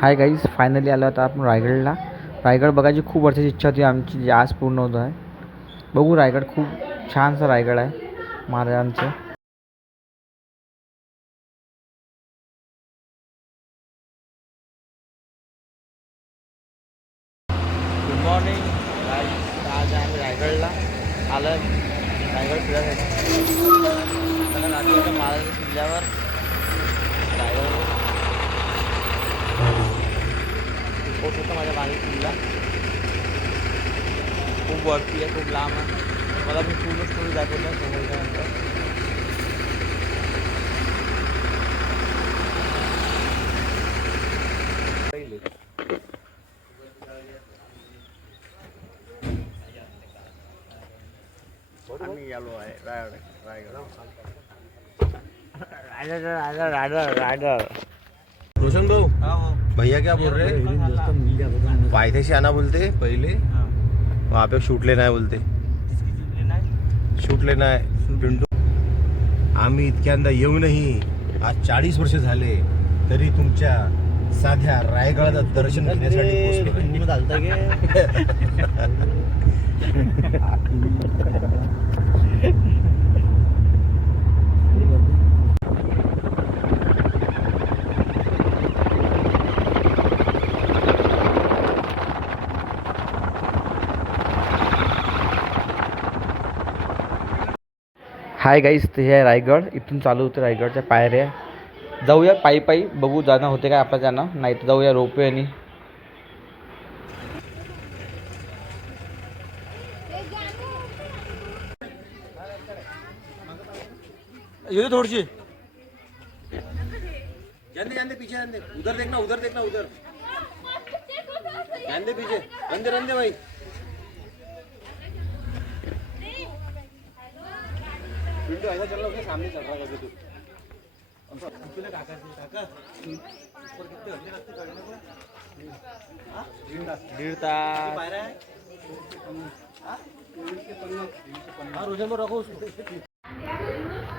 Hi guys, finally आलो आता आपण रायगडला. रायगड बघायची खूप वर्षाची इच्छा होती आमची, जी आज पूर्ण होत आहे. बघू, रायगड खूप छानसा रायगड आहे महाराजांचं. गुड मॉर्निंग गाईज, आज आम्ही रायगडला आलो. रायगड फिरायसाठी रात्री महाराजांच्या किल्ल्यावर रायगड पोच होता. माझ्या मागे किल्ला खूप वरती आहे, खूप लांब आहे. मला मी पूर्ण स्टोरी दाखवली आहे समोरच्यानंतर. आम्ही आलो आहे रायगड. रायडर रोशन भाऊ, भैया क्या बोल रहे हैं? पायथ्याशी आना बोलते पहिले, वहाँ पे शूट लेना है बोलते. शूट लेना है पिंटू. आम्ही इतक्यांदा येऊनही आज 40 वर्ष झाले तरी तुमच्या साध्या रायगडाचं दर्शन घेण्यासाठी हाय गाईस, ते हे आहे रायगड. इथून चालू होते रायगडच्या पायऱ्या. जाऊया पायी पायी, बघू जाणं होते काय आपल्या जाणं, नाही तर जाऊया रोपवे. आणि ये थोड़ी जाने पीछे जाने, उधर देखना उधर. जाने पीछे, रंदे भाई. पिंटू ऐसा चल रहा, उसके सामने चल रहा है तू. दीड तास.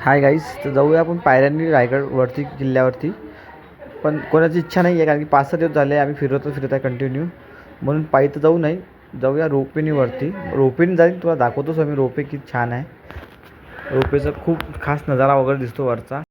हाय गाईस, तर जाऊया आपण पायऱ्यांनी रायगडवरती किल्ल्यावरती. पण कोणाची इच्छा नाही आहे, कारण की 5-6 दिवस झाले आम्ही फिरत आहे कंटिन्यू. म्हणून पायी तर जाऊ नाही, जाऊया रोपेनीवरती. रोपेनी जाईल, तुला दाखवतोच आम्ही रोपे किती छान आहे. रोपेचा खूप खास नजारा वगैरे दिसतो वरचा.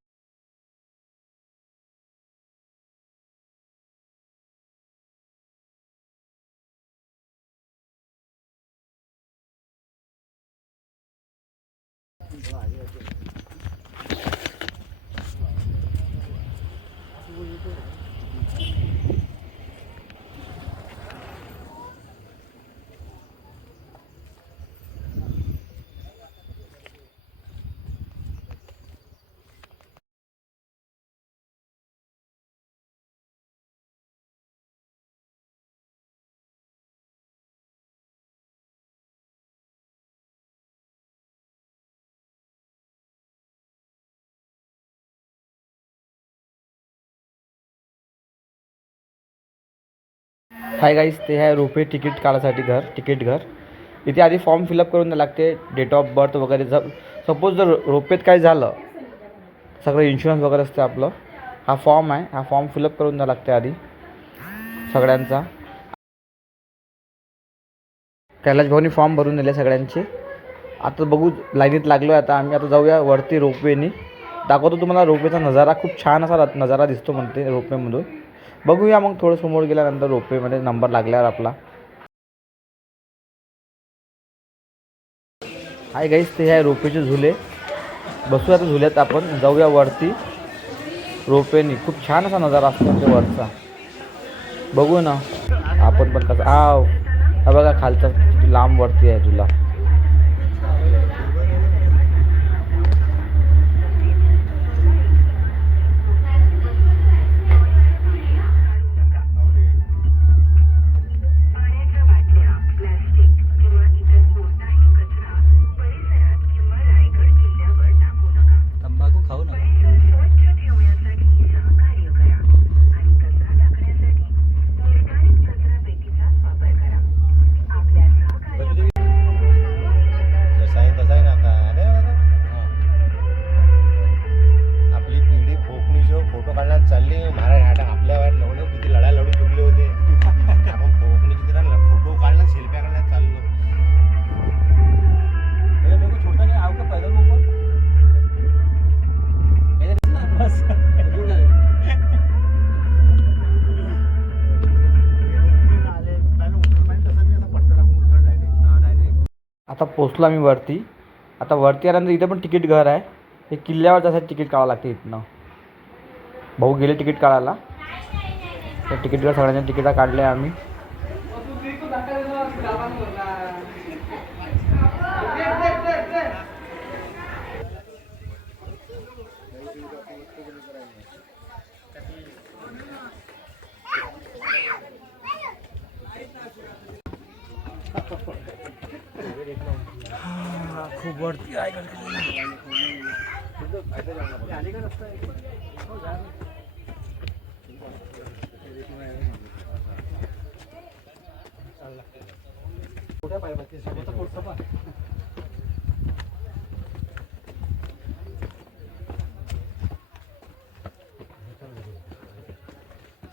हाय गाईस, ते आहे रोपे तिकीट काढायसाठी तिकीट घर. इथे आधी फॉर्म फिलअप करून द्यावं लागते, डेट ऑफ बर्थ वगैरे. सपोज जर रोपेत काय झालं, सगळं इन्शुरन्स वगैरे असते आपलं. हा फॉर्म आहे, हा फॉर्म फिलअप करून द्यावं लागते आधी सगळ्यांचा. कैलाश भाऊनी फॉर्म भरून दिले सगळ्यांचे. आता बघू, लाईनीत लागलो आहे आता आम्ही. आता जाऊया वरती रोपवेनी. दाखवतो तुम्हाला रोपवेचा नजारा. खूप छान असा नजारा दिसतो म्हणते रोपवेमधून. बघूया मग थोडं समोर गेल्यानंतर रोपवेमध्ये नंबर लागल्यावर आपला. हाय गाईस, ते आहे रोपवेचे झुले. बसूया आता झुल्यात आपण. जाऊया वरती रोपवेनी. खूप छान असा नजारा असतो म्हणजे वरचा. बघू ना आपण पण कसं. हा बघा खालचा किती लांब वरती आहे झुला. आता पोचलो आम्ही वरती. आता वरती आल्यानंतर इथं पण तिकीट घर आहे. हे किल्ल्यावर जायसाठी तिकीट काढावं लागते इथनं. भाऊ गेले तिकीट काढायला. तर तिकीट घर सगळ्यांच्या तिकीटा काढल्या आम्ही. खूप वरती आहे.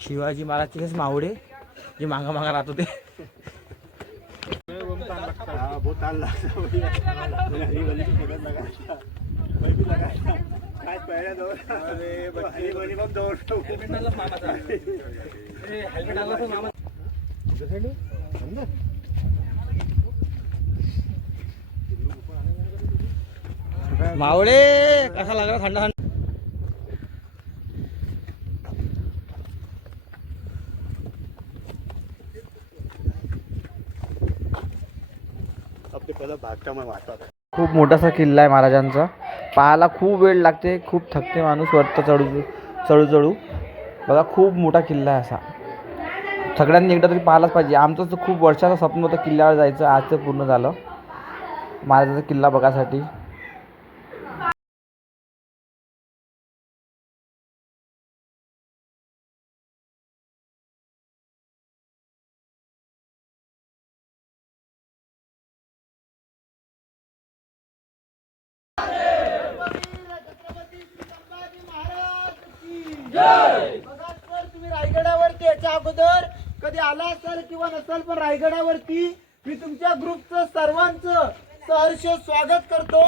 शिवाजी महाराजचेच मावडे जे मागा मागा राहत होते. मावळे कसा लागला थंड थंड. खूप मोठासा किल्ला आहे महाराजांचा. पाहायला खूप वेळ लागते, खूप थकते माणूस वरतं चढू. बघा खूप मोठा किल्ला आहे असा. सगळ्यांनी एकदा तरी पाहायलाच पाहिजे. आमचं तर खूप वर्षाचं स्वप्न होतं किल्ल्यावर जायचं, आज ते पूर्ण झालं महाराजांचा किल्ला बघायसाठी. तुम्ही रायगडावरती याच्या अगोदर कधी आला असाल किंवा नसाल, पण रायगडावरती मी तुमच्या ग्रुपचं सर्वांचं सहर्ष स्वागत करतो.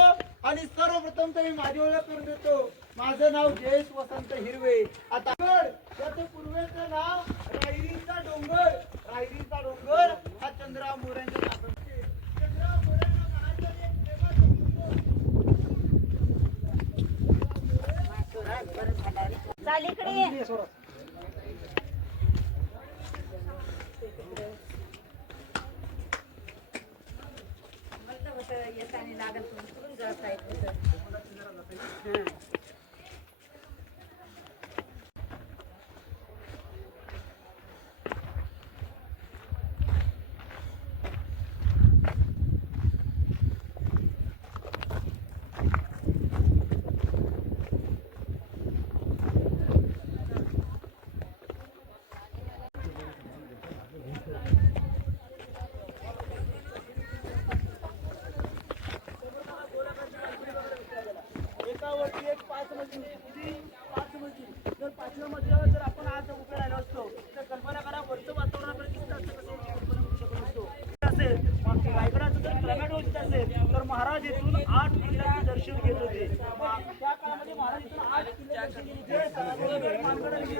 आणि सर्वप्रथम तरी माझी ओळख करून देतो. माझं नाव जयेश वसंत हिरवे. आता त्याचं पूर्वेचं नाव रायरीचा डोंगर. रायरीचा डोंगर हा चंद्रराव मोऱ्यांच्या नावाने. चंद्रराव मोऱ्यांना महाराजांनी एक एकावरती एक 5 मजली. 5 मजली. जर 5व्या मजल्यावर जर आपण आज उभे राहिलो असतो तर कल्पना करा वरचं वातावरण आपल्याला दिसतं असतं कसं कल्पना करू शकत असतो. असेल रायगडाचं जर क्लायमेट होत असेल तर महाराज इथून 8 किल्ल्यांचं दर्शन घेत होते. त्या काळामध्ये महाराज इथून 8 किल्ल्यांचं दर्शन घेत होते. पानगड आणि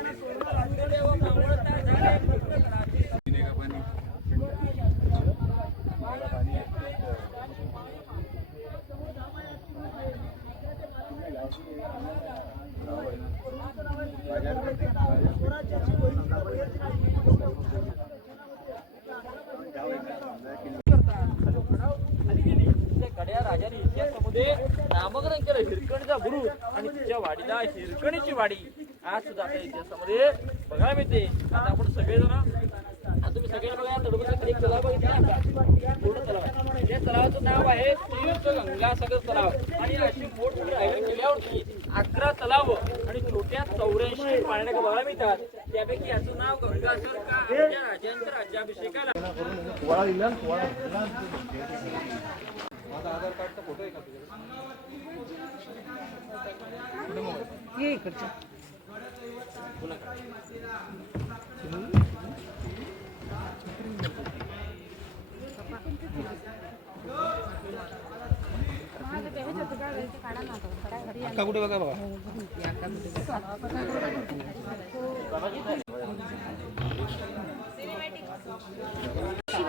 गड्या राजाने इतिहासामध्ये नामकरण केलं हिरकणीचा बुरुज आणि तिच्या वाडीला हिरकणीची वाडी आज सुद्धा आपल्या इतिहासामध्ये बघायला मिळते. आता आपण सगळेजण तुम्ही सगळेजण बघा तडोबीचा एक तलाव बघितला पूर्ण तलाव आहे. या तलावाचं नाव आहे तीर्थ गंगासागर तलाव. आणि अशी मोठमोठी रायगड किल्ल्यावरती 11 तलाव आणि छोट्या 84 पाण्याला बघायला मिळतात. त्यापैकी याचं नाव गंगासर का आमच्या राजांच्या राज्याभिषेकाला आधार कार्डचा फोटो आहे का तुझ्याकडे? ये इकडचं. अक्का कुठे बघा बघा.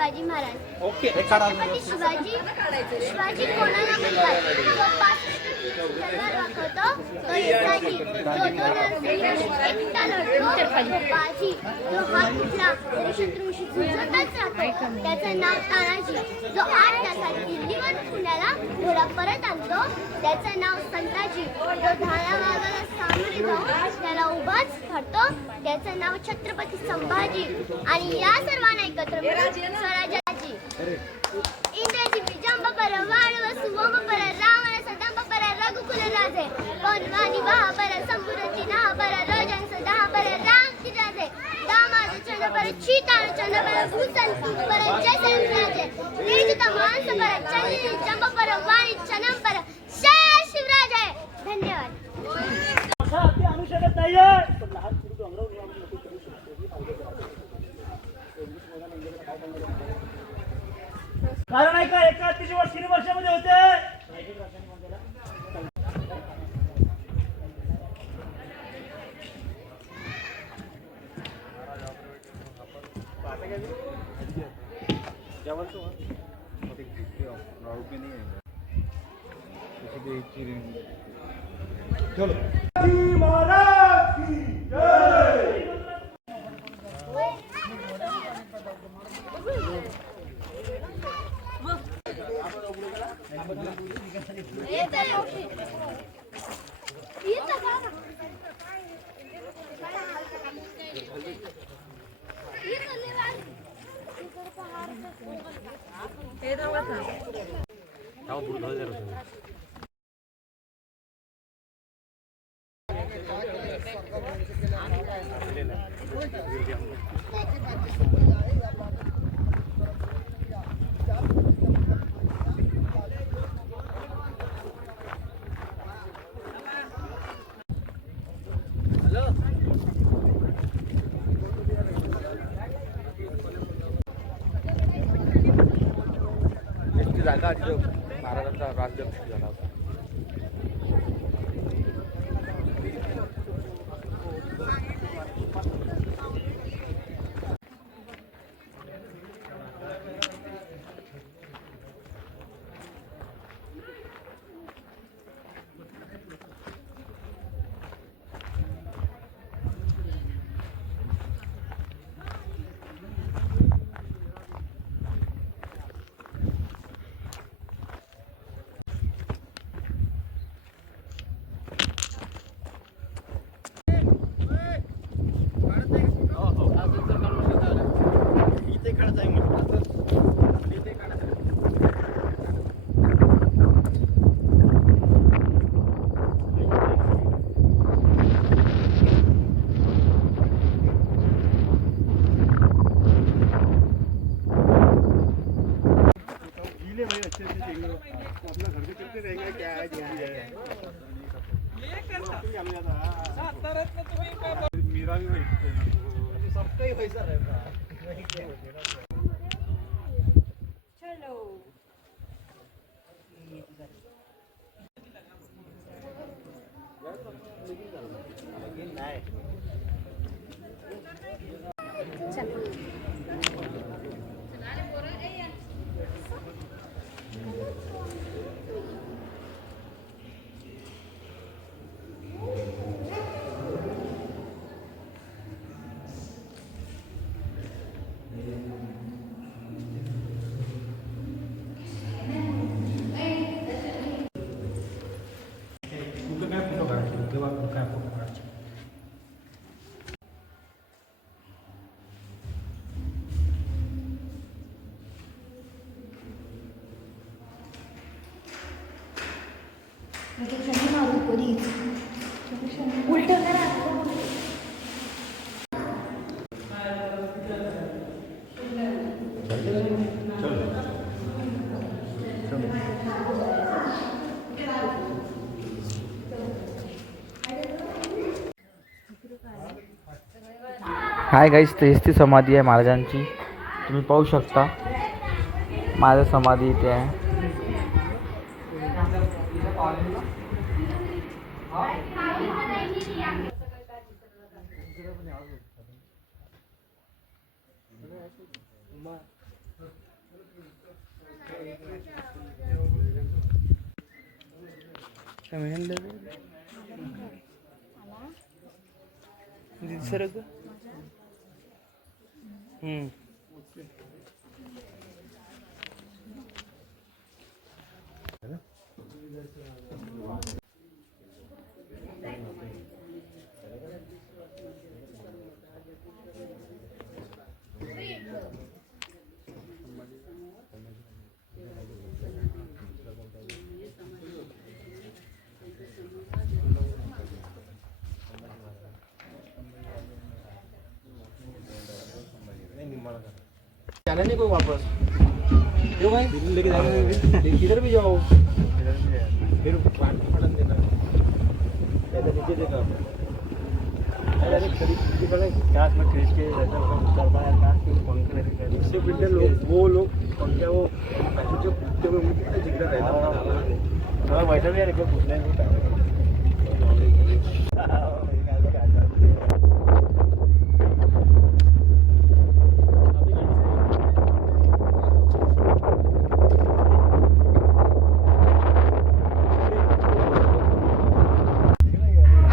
शिवाजी महाराज. ओके छत्रपती शिवाजी कोणाला म्हणतात? जो 65 किल्ल्यांवर राखतो तो येसाजी. जो 2 एकटा लढतो तो बाजी. जो हात तुटला तरी शत्रूंशी झुंजतच राहतो त्याचं नाव तानाजी. जो 8 तासात दिल्लीवर पुण्याला घोडा परत आणतो त्याचं नाव संताजी. जो धारावाला सामोरे जाऊन त्याला उभाच धरतो त्याचं नाव छत्रपती संभाजी. आणि या सर्वांना एकत्र मिळून स्वराज्याची. इंद्रजी विजंब पर वाळव सुवम पर रावण सदंब पर रघुकुल राजे. वनवानी वाह पर संपुरती ना पर राजन सदा पर राम की राजे. दामाद चंद्र पर चीताळ चंद्र पर भूषण पर जैसे राजे. निर्जित मानस पर चंद्र जंब पर वाणी चनम पर जय शिवराज आहे. धन्यवाद. ते आणू शकत नाहीये पण लहान सुरू अंगरावून आम्ही मोठी करू शकतो. कारण आहे का एका 3 वर्षामध्ये होते. महाराज की जय. जागा तिथं महाराजांचा राज्याभिषेक झाला होता. हाय गाईस, तेच ती समाधी आहे महाराजांची. तुम्ही पाहू शकता महाराज समाधी इथे आहे. जाना नहीं कोई वापस क्यों भाई लेके जाएंगे किधर भी जाओ फिर पलट देना ऐसा नीचे देखा अरे खरीद पड़े काश में खरीद के ऐसा कर पाया काश के पंखे लगे इससे बिल्डर लोग वो लोग पंखे वो जो कुत्ते में उनकी कितना जिगरा रहता है बैठा भी यार एक पूछना नहीं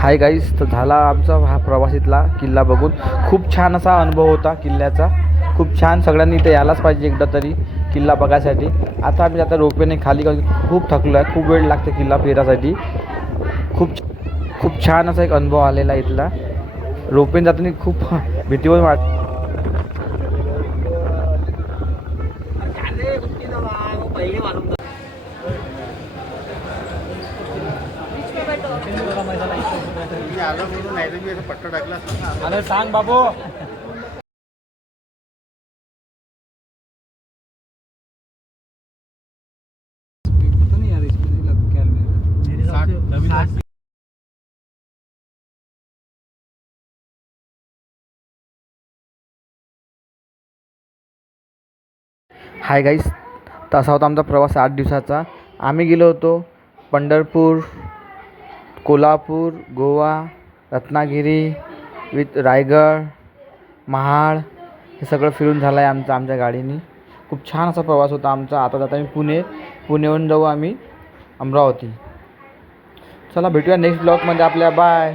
हाय गाईस, तर झाला आमचा हा प्रवास इथला किल्ला बघून. खूप छान असा अनुभव होता किल्ल्याचा. खूप छान, सगळ्यांनी इथे यायलाच पाहिजे एकदा तरी किल्ला बघायसाठी. आता आम्ही आता रोपवेने खाली खूप थकलो आहे, खूप वेळ लागते किल्ला फिरासाठी. खूप छान असा एक अनुभव आलेला इथला. रोपवेने जाताना खूप भीती पण वाटते. पट्टा टाकला अरे सांग बाबू हाय गाईस, तसा होता आमचा प्रवास 8 दिवसाचा. आम्ही गेलो होतो पंढरपूर, कोल्हापूर, गोवा, रत्नागिरी विथ रायगड, महाड हे सगळं फिरून झालं आहे आमच्या गाडीने. खूप छान असा प्रवास होता आमचा. आता जाता आम्ही पुण्याहून जाऊ आम्ही अमरावती. चला भेटूया नेक्स्ट ब्लॉगमध्ये आपल्या. बाय.